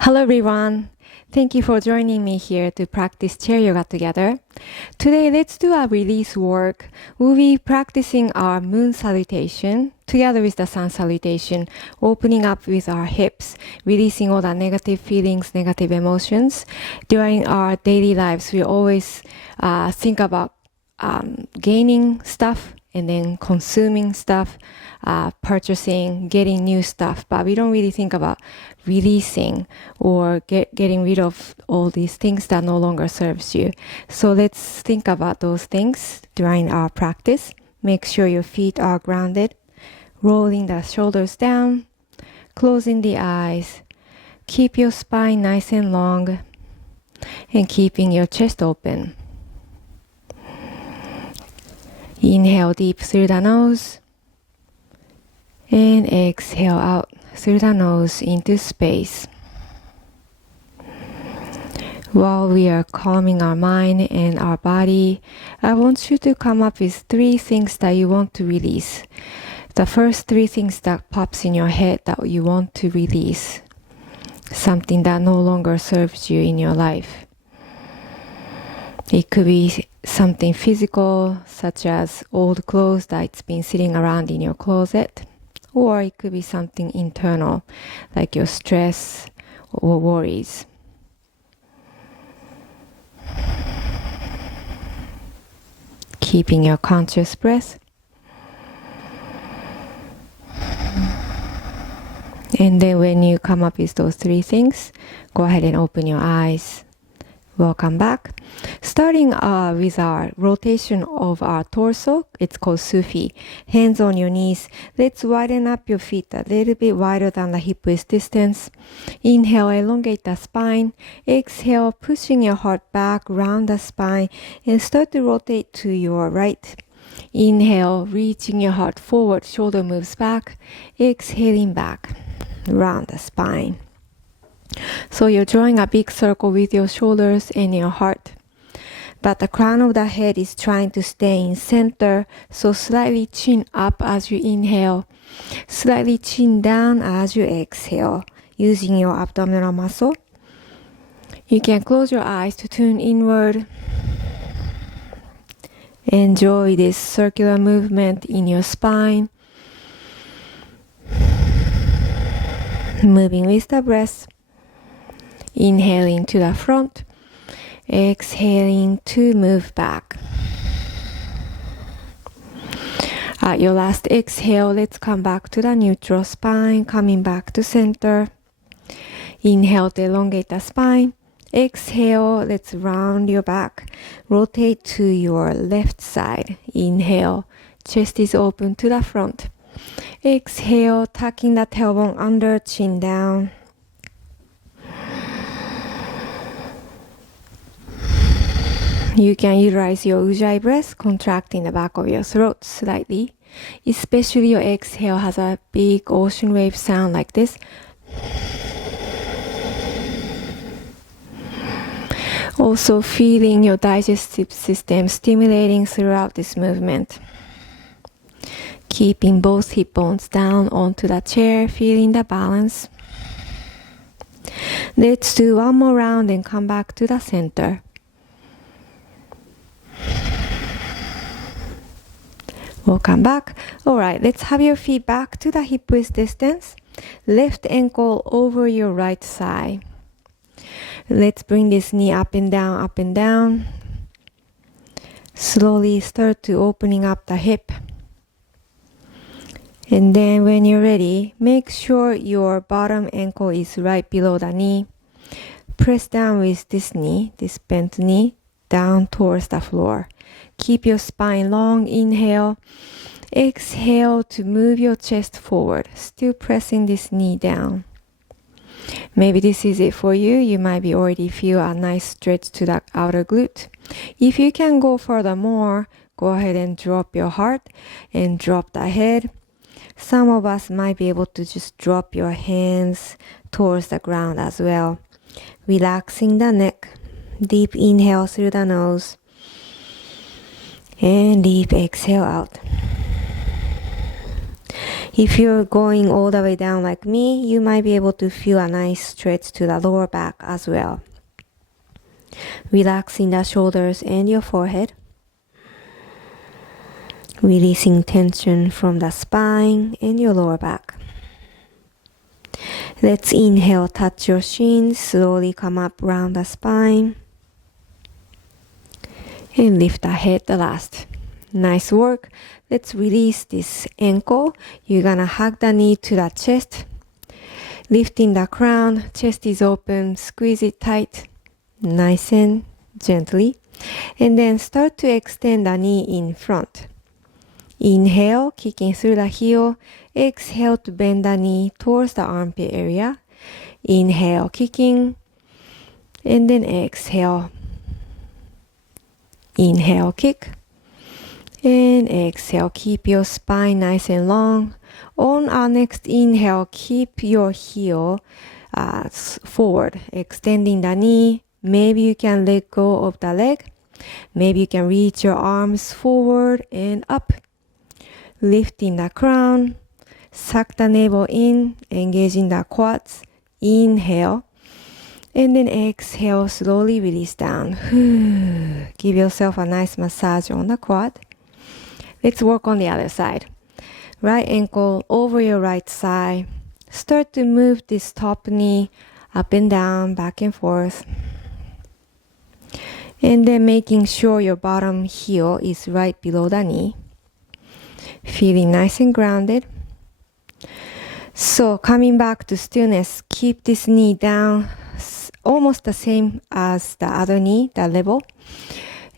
Hello everyone. Thank you for joining me here to practice chair yoga together. Today let's do a release work. We'll be practicing our moon salutation together with the sun salutation, opening up with our hips, releasing all the negative feelings, negative emotions. During our daily lives, we always think about gaining stuff and then consuming stuff, purchasing, getting new stuff, but we don't really think about releasing or getting rid of all these things that no longer serves you. So let's think about those things during our practice. Make sure your feet are grounded, rolling the shoulders down, closing the eyes. Keep your spine nice and long and keeping your chest open. Inhale deep through the nose and exhale out through the nose into space. While we are calming our mind and our body, I want you to come up with 3 things that you want to release. The first 3 things that pops in your head that you want to release. Something that no longer serves you in your life. It could be something physical, such as old clothes that's been sitting around in your closet, or it could be something internal, like your stress or worries. Keeping your conscious breath. And then when you come up with those 3 things, go ahead and open your eyes. Welcome back. Starting with our rotation of our torso, it's called Sufi. Hands on your knees. Let's widen up your feet a little bit wider than the hip width distance. Inhale, elongate the spine. Exhale, pushing your heart back, round the spine, and start to rotate to your right. Inhale, reaching your heart forward, shoulder moves back. Exhaling back, round the spine. So you're drawing a big circle with your shoulders and your heart. But the crown of the head is trying to stay in center, so slightly chin up as you inhale, slightly chin down as you exhale, using your abdominal muscle. You can close your eyes to tune inward. Enjoy this circular movement in your spine. Moving with the breath. Inhaling to the front, exhaling to move back. At your last exhale, let's come back to the neutral spine, coming back to center. Inhale to elongate the spine. Exhale, let's round your back. Rotate to your left side. Inhale, chest is open to the front. Exhale, tucking the tailbone under, chin down. You can utilize your ujjayi breath, contracting the back of your throat slightly. Especially your exhale has a big ocean wave sound like this. Also feeling your digestive system stimulating throughout this movement. Keeping both hip bones down onto the chair, feeling the balance. Let's do one more round and come back to the center. Welcome back. Alright, let's have your feet back to the hip width distance. Left ankle over your right thigh. Let's bring this knee up and down, up and down. Slowly start to opening up the hip. And then when you're ready, make sure your bottom ankle is right below the knee. Press down with this knee, this bent knee, down towards the floor. Keep your spine long. Inhale. Exhale to move your chest forward. Still pressing this knee down. Maybe this is it for you. You might be already feel a nice stretch to the outer glute. If you can go further more, go ahead and drop your heart and drop the head. Some of us might be able to just drop your hands towards the ground as well. Relaxing the neck. Deep inhale through the nose. And deep exhale out. If you're going all the way down like me, you might be able to feel a nice stretch to the lower back as well. Relaxing the shoulders and your forehead. Releasing tension from the spine and your lower back. Let's inhale, touch your shins, slowly come up round the spine. And lift the head the last. Nice work. Let's release this ankle. You're gonna hug the knee to the chest. Lifting the crown, chest is open, squeeze it tight, nice and gently. And then start to extend the knee in front. Inhale, kicking through the heel. Exhale to bend the knee towards the armpit area. Inhale, kicking. And then exhale. Inhale, kick. And exhale, keep your spine nice and long. On our next inhale, keep your heel forward, extending the knee. Maybe you can let go of the leg. Maybe you can reach your arms forward and up. Lifting the crown. Suck the navel in, engaging the quads. Inhale. And then exhale, slowly release down. Give yourself a nice massage on the quad. Let's work on the other side. Right ankle over your right side. Start to move this top knee up and down, back and forth. And then making sure your bottom heel is right below the knee. Feeling nice and grounded. So coming back to stillness, keep this knee down, almost the same as the other knee, the level.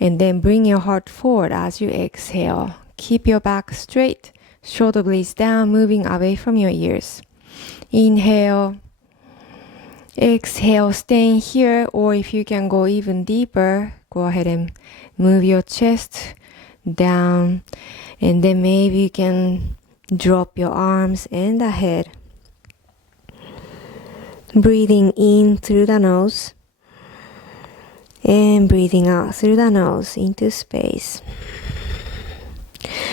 And then bring your heart forward as you exhale. Keep your back straight, shoulder blades down, moving away from your ears. Inhale. Exhale, staying here, or if you can go even deeper, go ahead and move your chest down. And then maybe you can drop your arms and the head. Breathing in through the nose. And breathing out through the nose into space.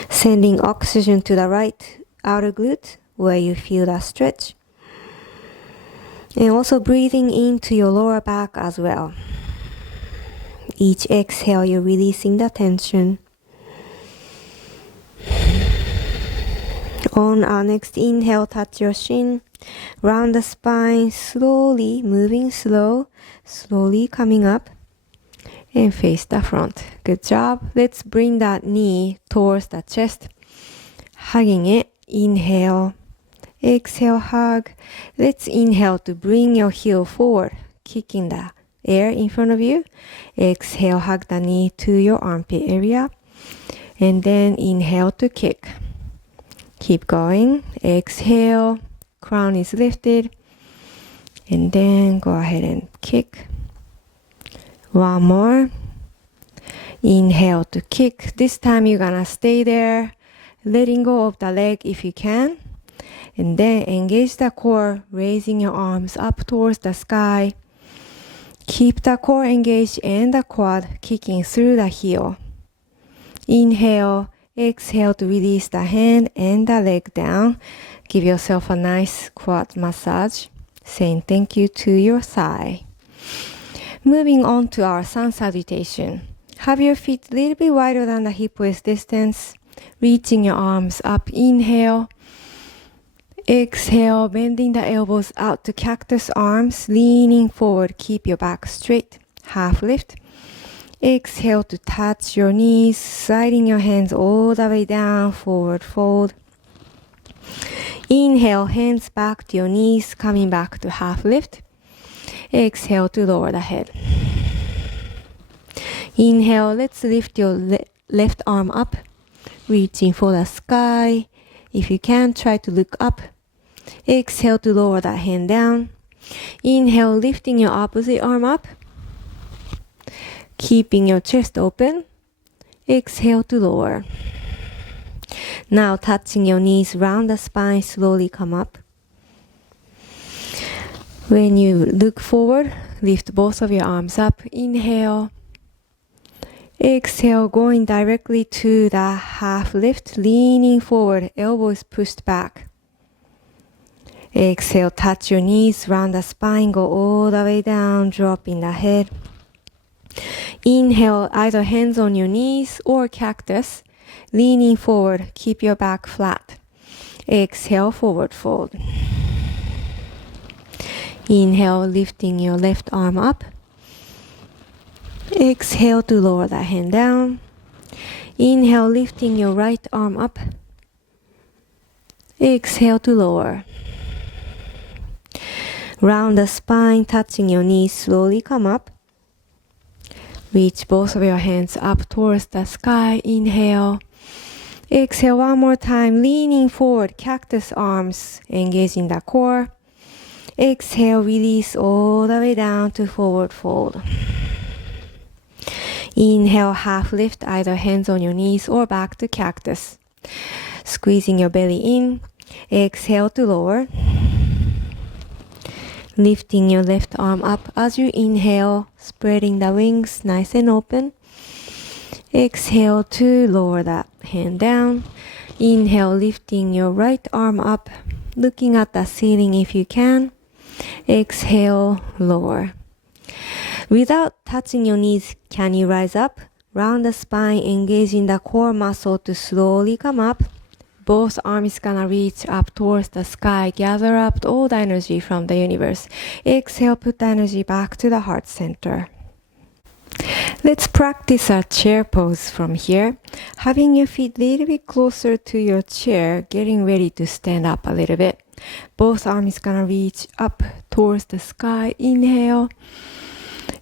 Sending oxygen to the right outer glute where you feel that stretch. And also breathing into your lower back as well. Each exhale, you're releasing the tension. On our next inhale, touch your shin. Round the spine, slowly moving slow. Slowly coming up. And face the front. Good job. Let's bring that knee towards the chest. Hugging it. Inhale. Exhale, hug. Let's inhale to bring your heel forward. Kicking the air in front of you. Exhale, hug the knee to your armpit area. And then inhale to kick. Keep going. Exhale. Crown is lifted. And then go ahead and kick. One more. Inhale to kick. This time you're gonna stay there, letting go of the leg if you can. And then engage the core, raising your arms up towards the sky. Keep the core engaged and the quad kicking through the heel. Inhale, exhale to release the hand and the leg down. Give yourself a nice quad massage, saying thank you to your thigh. Moving on to our sun salutation. Have your feet a little bit wider than the hip width distance. Reaching your arms up. Inhale. Exhale, bending the elbows out to cactus arms. Leaning forward. Keep your back straight. Half lift. Exhale to touch your knees. Sliding your hands all the way down. Forward fold. Inhale, hands back to your knees. Coming back to half lift. Exhale to lower the head. Inhale, let's lift your left arm up, reaching for the sky. If you can, try to look up. Exhale to lower that hand down. Inhale, lifting your opposite arm up, keeping your chest open. Exhale to lower. Now touching your knees round the spine, slowly come up. When you look forward, lift both of your arms up. Inhale. Exhale, going directly to the half lift, leaning forward, elbows pushed back. Exhale, touch your knees, round the spine, go all the way down, dropping the head. Inhale, either hands on your knees or cactus. Leaning forward, keep your back flat. Exhale, forward fold. Inhale, lifting your left arm up. Exhale to lower the hand down. Inhale, lifting your right arm up. Exhale to lower. Round the spine, touching your knees, slowly come up. Reach both of your hands up towards the sky. Inhale. Exhale one more time, leaning forward, cactus arms, engaging the core. Exhale, release all the way down to forward fold. Inhale, half lift, either hands on your knees or back to cactus. Squeezing your belly in. Exhale to lower. Lifting your left arm up as you inhale, spreading the wings nice and open. Exhale to lower that hand down. Inhale, lifting your right arm up, looking at the ceiling if you can. Exhale, lower. Without touching your knees, can you rise up? Round the spine, engaging the core muscle to slowly come up. Both arms gonna reach up towards the sky. Gather up all the energy from the universe. Exhale, put the energy back to the heart center. Let's practice our chair pose from here. Having your feet a little bit closer to your chair, getting ready to stand up a little bit. Both arms gonna reach up towards the sky. Inhale.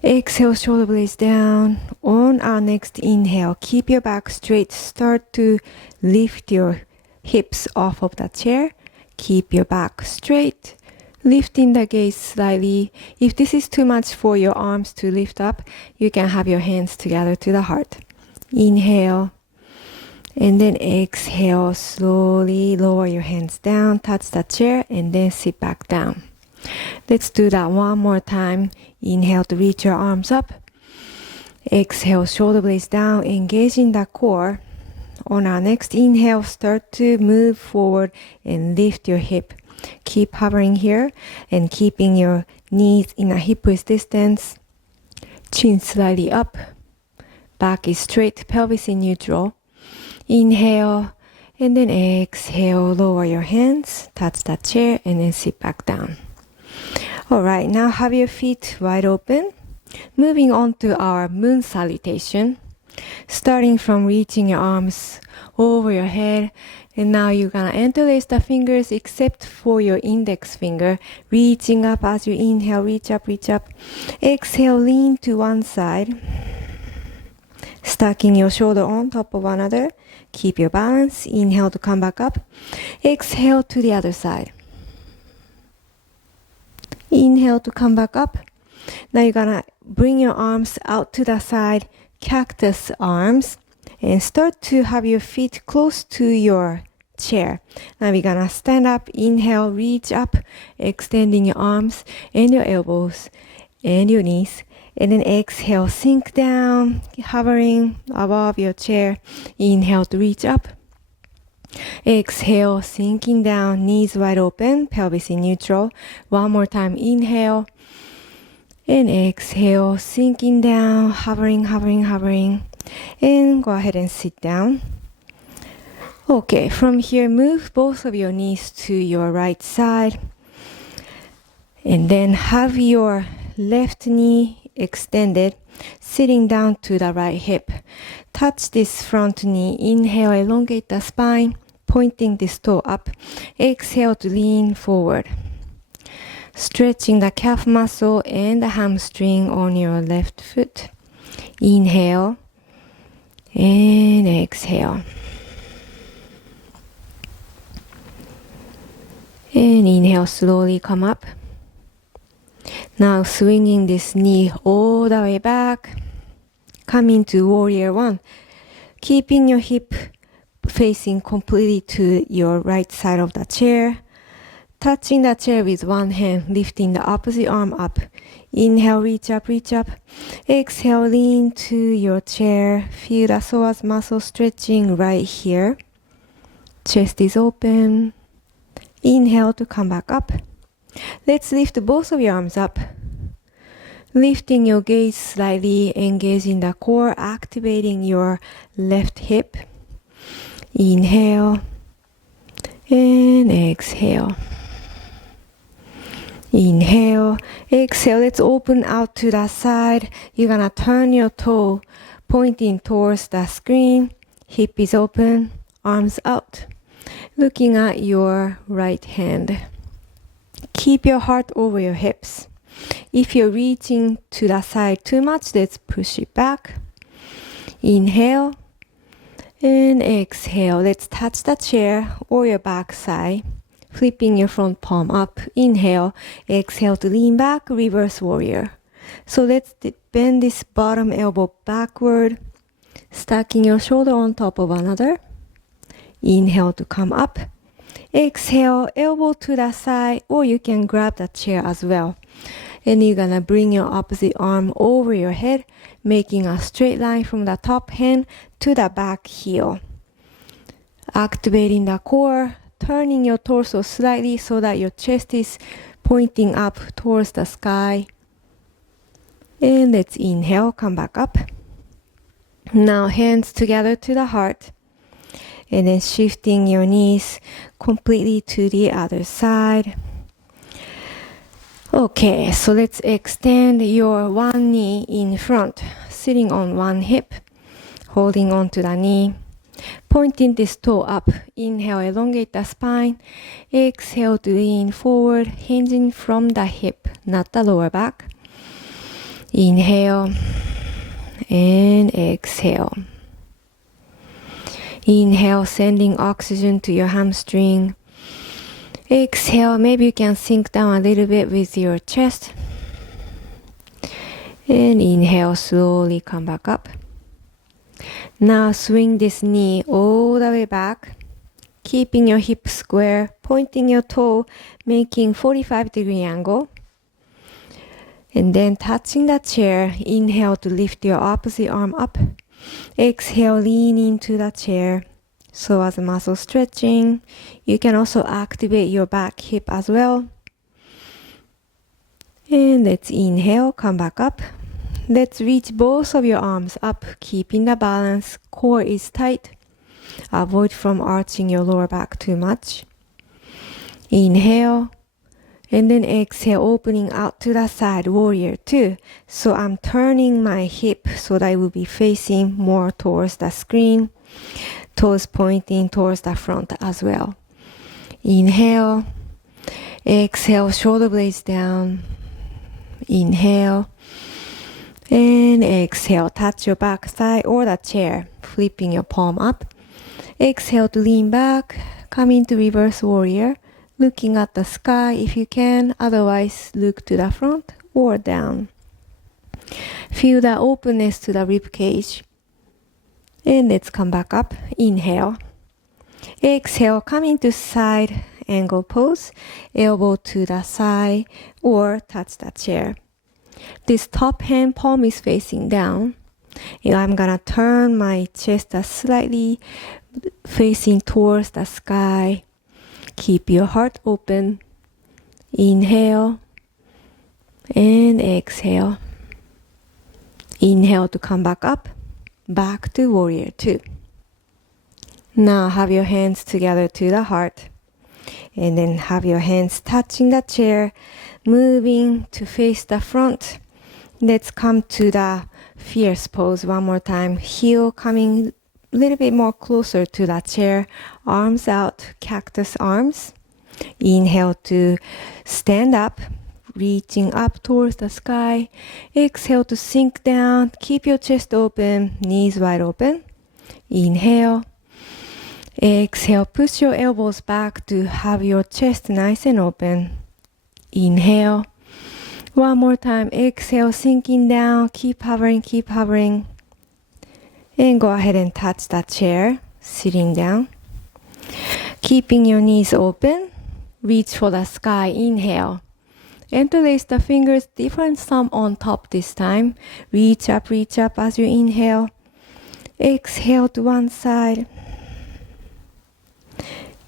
Exhale, shoulder blades down. On our next inhale, keep your back straight. Start to lift your hips off of the chair. Keep your back straight. Lifting the gaze slightly. If this is too much for your arms to lift up, you can have your hands together to the heart. Inhale. And then exhale, slowly lower your hands down, touch the chair, and then sit back down. Let's do that one more time. Inhale to reach your arms up. Exhale, shoulder blades down, engaging the core. On our next inhale, start to move forward and lift your hip. Keep hovering here and keeping your knees in a hip width distance. Chin slightly up. Back is straight, pelvis in neutral. Inhale, and then exhale, lower your hands, touch the chair, and then sit back down. All right, now have your feet wide open. Moving on to our moon salutation. Starting from reaching your arms over your head. And now you're gonna interlace the fingers except for your index finger. Reaching up as you inhale, reach up, reach up. Exhale, lean to one side. Stacking your shoulder on top of another. Keep your balance. Inhale to come back up. Exhale to the other side. Inhale to come back up. Now you're gonna bring your arms out to the side, cactus arms, and start to have your feet close to your chair. Now we're gonna stand up, inhale, reach up, extending your arms and your elbows and your knees. And then exhale, sink down, hovering above your chair. Inhale to reach up. Exhale, sinking down, knees wide open, pelvis in neutral. One more time, inhale. And exhale, sinking down, hovering, hovering, hovering. And go ahead and sit down. Okay, from here, move both of your knees to your right side. And then have your left knee extended, sitting down to the right hip. Touch this front knee. Inhale, elongate the spine, pointing this toe up. Exhale to lean forward. Stretching the calf muscle and the hamstring on your left foot. Inhale and exhale. And inhale, slowly come up. Now swinging this knee all the way back. Coming to warrior one. Keeping your hip facing completely to your right side of the chair. Touching the chair with one hand, lifting the opposite arm up. Inhale, reach up, reach up. Exhale, lean to your chair. Feel the psoas muscle stretching right here. Chest is open. Inhale to come back up. Let's lift both of your arms up. Lifting your gaze slightly, engaging the core, activating your left hip. Inhale and exhale. Inhale, exhale. Let's open out to the side. You're gonna turn your toe, pointing towards the screen. Hip is open, arms out. Looking at your right hand. Keep your heart over your hips. If you're reaching to the side too much, let's push it back. Inhale and exhale. Let's touch the chair or your back side. Flipping your front palm up. Inhale, exhale to lean back, reverse warrior. So let's bend this bottom elbow backward, stacking your shoulder on top of another. Inhale to come up. Exhale, elbow to the side, or you can grab the chair as well. And you're gonna bring your opposite arm over your head, making a straight line from the top hand to the back heel. Activating the core, turning your torso slightly so that your chest is pointing up towards the sky. And let's inhale, come back up. Now hands together to the heart. And then shifting your knees completely to the other side. Okay, so let's extend your one knee in front, sitting on one hip, holding on to the knee. Pointing this toe up. Inhale, elongate the spine. Exhale to lean forward, hinging from the hip, not the lower back. Inhale and exhale. Inhale, sending oxygen to your hamstring. Exhale, maybe you can sink down a little bit with your chest. And inhale, slowly come back up. Now swing this knee all the way back, keeping your hip square, pointing your toe, making 45-degree angle. And then touching the chair, inhale to lift your opposite arm up. Exhale, lean into the chair. So as a muscle stretching, you can also activate your back hip as well. And let's inhale, come back up. Let's reach both of your arms up, keeping the balance. Core is tight. Avoid from arching your lower back too much. Inhale. And then exhale, opening out to the side, warrior two. So I'm turning my hip so that I will be facing more towards the screen. Toes pointing towards the front as well. Inhale. Exhale, shoulder blades down. Inhale. And exhale, touch your back thigh or the chair, flipping your palm up. Exhale to lean back, come into reverse warrior, looking at the sky if you can, otherwise look to the front or down. Feel the openness to the rib cage. And let's come back up, inhale. Exhale, come into side angle pose, elbow to the side or touch the chair. This top hand palm is facing down. I'm gonna turn my chest slightly facing towards the sky. Keep your heart open. Inhale and exhale. Inhale to come back up. Back to warrior two. Now have your hands together to the heart. And then have your hands touching the chair, moving to face the front. Let's come to the fierce pose one more time. Heel coming a little bit more closer to the chair. Arms out, cactus arms. Inhale to stand up, reaching up towards the sky. Exhale to sink down. Keep your chest open, knees wide open. Inhale. Exhale, push your elbows back to have your chest nice and open. Inhale. One more time. Exhale, sinking down. Keep hovering, keep hovering. And go ahead and touch that chair, sitting down. Keeping your knees open. Reach for the sky. Inhale. Interlace the fingers, different thumb on top this time. Reach up as you inhale. Exhale to one side.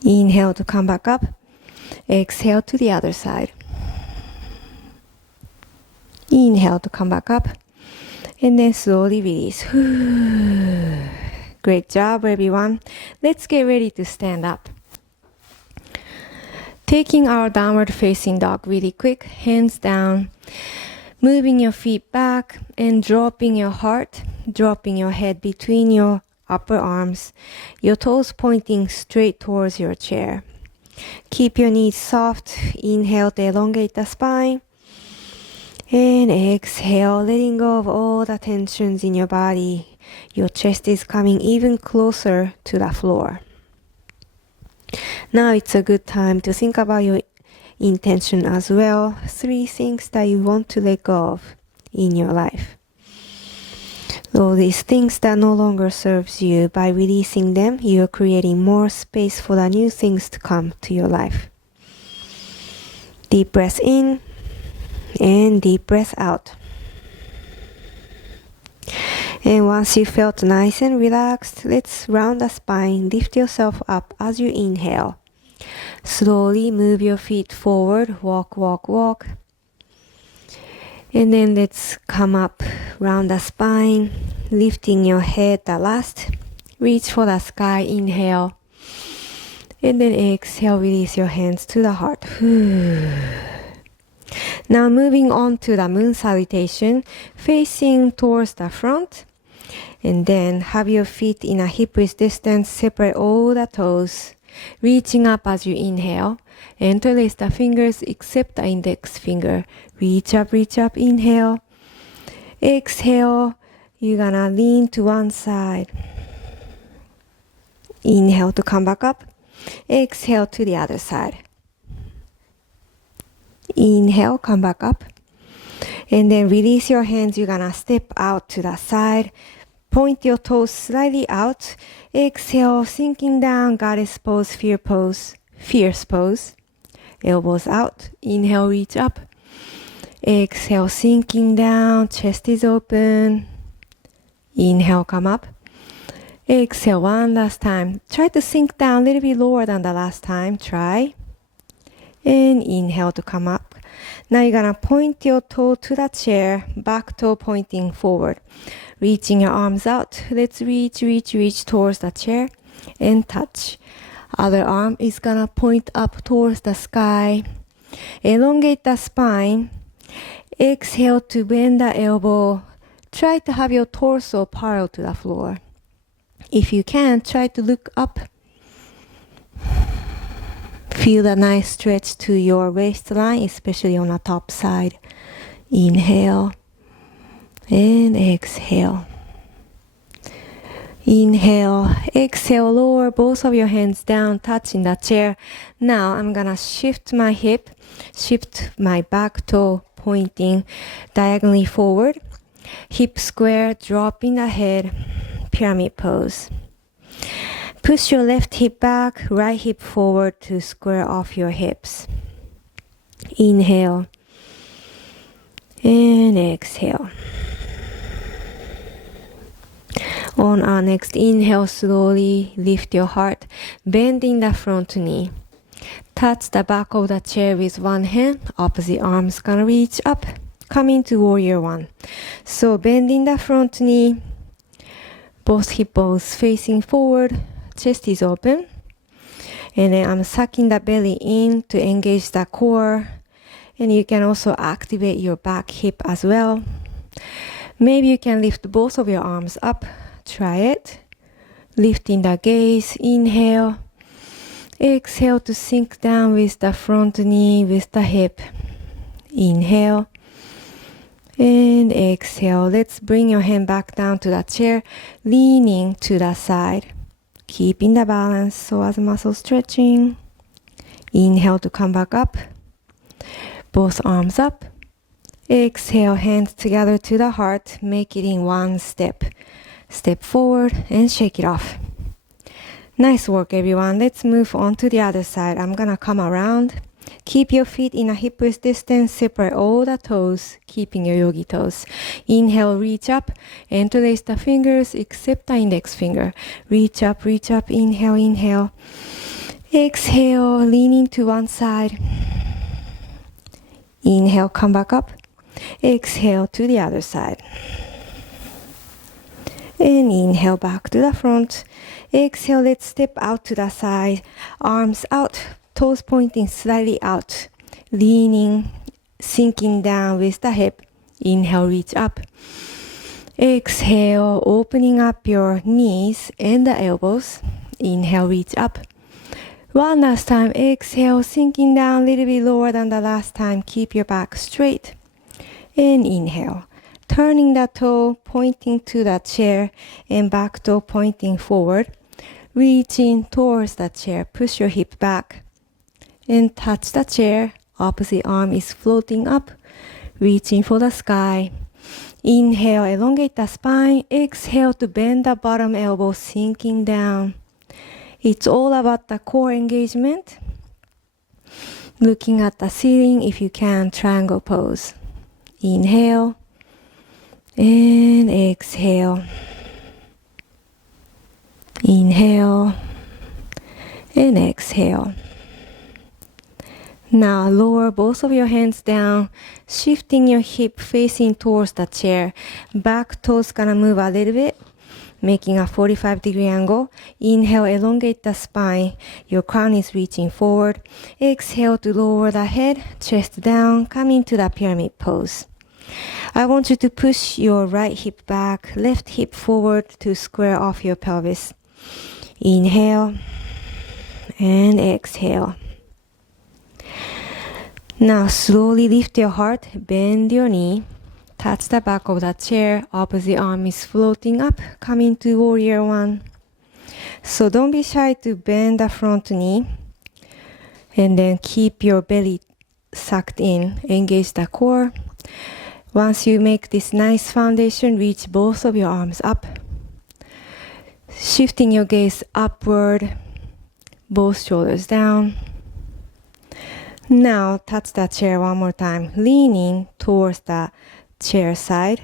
Inhale to come back up. Exhale to the other side. Inhale to come back up. And then slowly release. Great job, everyone. Let's get ready to stand up. Taking our downward facing dog really quick, hands down. Moving your feet back and dropping your heart, dropping your head between your upper arms. Your toes pointing straight towards your chair. Keep your knees soft. Inhale to elongate the spine. And exhale, letting go of all the tensions in your body. Your chest is coming even closer to the floor. Now it's a good time to think about your intention as well. 3 things that you want to let go of in your life. All these things that no longer serves you, by releasing them, you're creating more space for the new things to come to your life. Deep breath in and deep breath out. And once you felt nice and relaxed, let's round the spine, lift yourself up as you inhale. Slowly move your feet forward, walk, walk, walk. And then let's come up, round the spine, lifting your head the last. Reach for the sky, inhale. And then exhale, release your hands to the heart. Now moving on to the moon salutation, facing towards the front. And then have your feet in a hip width distance, separate all the toes. Reaching up as you inhale. Interlace the fingers except the index finger. Reach up, inhale. Exhale, you're gonna lean to one side. Inhale to come back up. Exhale to the other side. Inhale, come back up. And then release your hands. You're gonna step out to the side. Point your toes slightly out. Exhale, sinking down, goddess pose, fierce pose. Elbows out. Inhale, reach up. Exhale, sinking down, chest is open. Inhale, come up. Exhale, one last time. Try to sink down a little bit lower than the last time. Try. And inhale to come up. Now you're gonna point your toe to the chair, back toe pointing forward. Reaching your arms out. Let's reach towards the chair and touch. Other arm is gonna point up towards the sky. Elongate the spine. Exhale to bend the elbow. Try to have your torso parallel to the floor. If you can, try to look up. Feel a nice stretch to your waistline, especially on the top side. Inhale and exhale. Inhale, exhale, lower both of your hands down, touching the chair. Now I'm gonna shift my hip, shift my back toe pointing diagonally forward. Hip square, dropping the head, pyramid pose. Push your left hip back, right hip forward to square off your hips. Inhale and exhale. On our next inhale, slowly lift your heart, bending the front knee. Touch the back of the chair with one hand, opposite arm's gonna reach up, coming to warrior one. So bending the front knee, both hip bones facing forward, chest is open. And then I'm sucking the belly in to engage the core. And you can also activate your back hip as well. Maybe you can lift both of your arms up. Try it. Lifting the gaze, inhale. Exhale to sink down with the front knee, with the hip. Inhale. And exhale. Let's bring your hand back down to the chair, leaning to the side. Keeping the balance, psoas muscle stretching. Inhale to come back up. Both arms up. Exhale, hands together to the heart. Make it in one step. Step forward and shake it off. Nice work, everyone. Let's move on to the other side. I'm gonna come around. Keep your feet in a hip width distance. Separate all the toes, keeping your yogi toes. Inhale, reach up. Interlace the fingers except the index finger. Reach up, inhale, inhale. Exhale, leaning to one side. Inhale, come back up. Exhale to the other side. And inhale back to the front. Exhale, let's step out to the side. Arms out, toes pointing slightly out. Leaning, sinking down with the hip. Inhale, reach up. Exhale, opening up your knees and the elbows. Inhale, reach up. One last time. Exhale, sinking down a little bit lower than the last time. Keep your back straight. And inhale. Turning the toe, pointing to the chair, and back toe pointing forward. Reaching towards the chair. Push your hip back. And touch the chair. Opposite arm is floating up. Reaching for the sky. Inhale, elongate the spine. Exhale to bend the bottom elbow, sinking down. It's all about the core engagement. Looking at the ceiling, if you can, triangle pose. Inhale and exhale. Inhale and exhale. Now lower both of your hands down, shifting your hip facing towards the chair. Back toes gonna move a little bit, making a 45-degree angle. Inhale, elongate the spine. Your crown is reaching forward. Exhale to lower the head, chest down, come into the pyramid pose. I want you to push your right hip back, left hip forward to square off your pelvis. Inhale and exhale. Now slowly lift your heart, bend your knee, touch the back of the chair, opposite arm is floating up, come into warrior one. So don't be shy to bend the front knee and then keep your belly sucked in, engage the core. Once you make this nice foundation, reach both of your arms up. Shifting your gaze upward, both shoulders down. Now touch the chair one more time, leaning towards the chair side.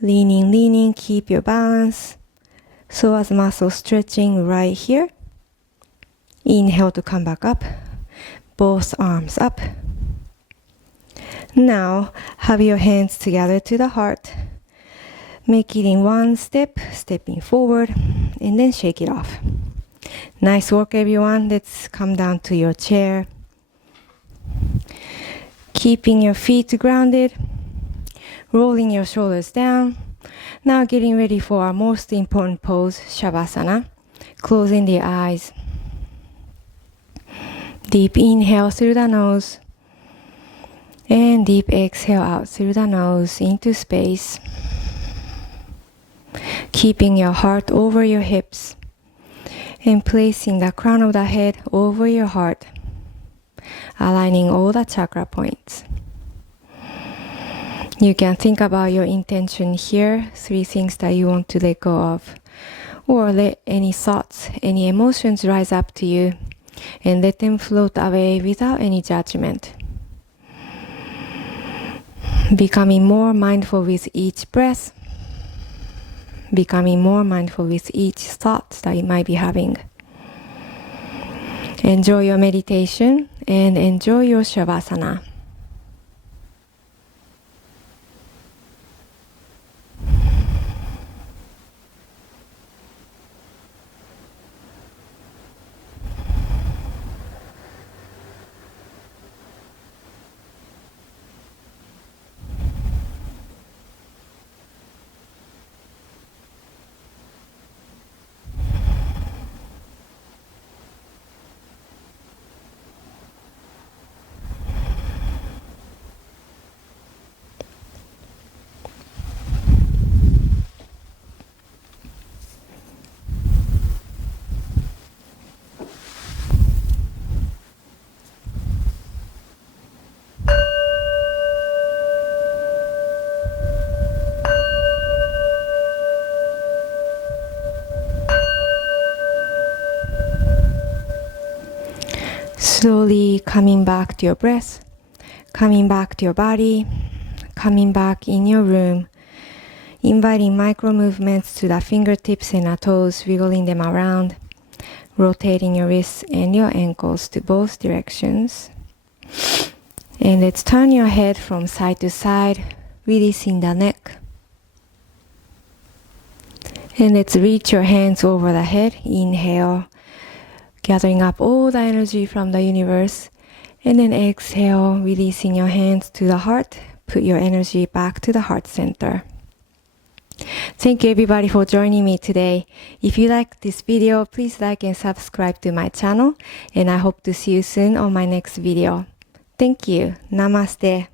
Leaning, leaning, keep your balance. Psoas muscle stretching right here. Inhale to come back up, both arms up. Now have your hands together to the heart. Make it in one step, stepping forward, and then shake it off. Nice work, everyone. Let's come down to your chair. Keeping your feet grounded, rolling your shoulders down. Now getting ready for our most important pose, Shavasana. Closing the eyes. Deep inhale through the nose. And deep exhale out through the nose into space. Keeping your heart over your hips. And placing the crown of the head over your heart. Aligning all the chakra points. You can think about your intention here, 3 things that you want to let go of. Or let any thoughts, any emotions rise up to you and let them float away without any judgment. Becoming more mindful with each breath. Becoming more mindful with each thought that you might be having. Enjoy your meditation and enjoy your Shavasana. Slowly coming back to your breath, coming back to your body, coming back in your room, inviting micro movements to the fingertips and the toes, wiggling them around, rotating your wrists and your ankles to both directions. And let's turn your head from side to side, releasing the neck. And let's reach your hands over the head. Inhale, gathering up all the energy from the universe. And then exhale, releasing your hands to the heart. Put your energy back to the heart center. Thank you everybody for joining me today. If you like this video, please like and subscribe to my channel. And I hope to see you soon on my next video. Thank you. Namaste.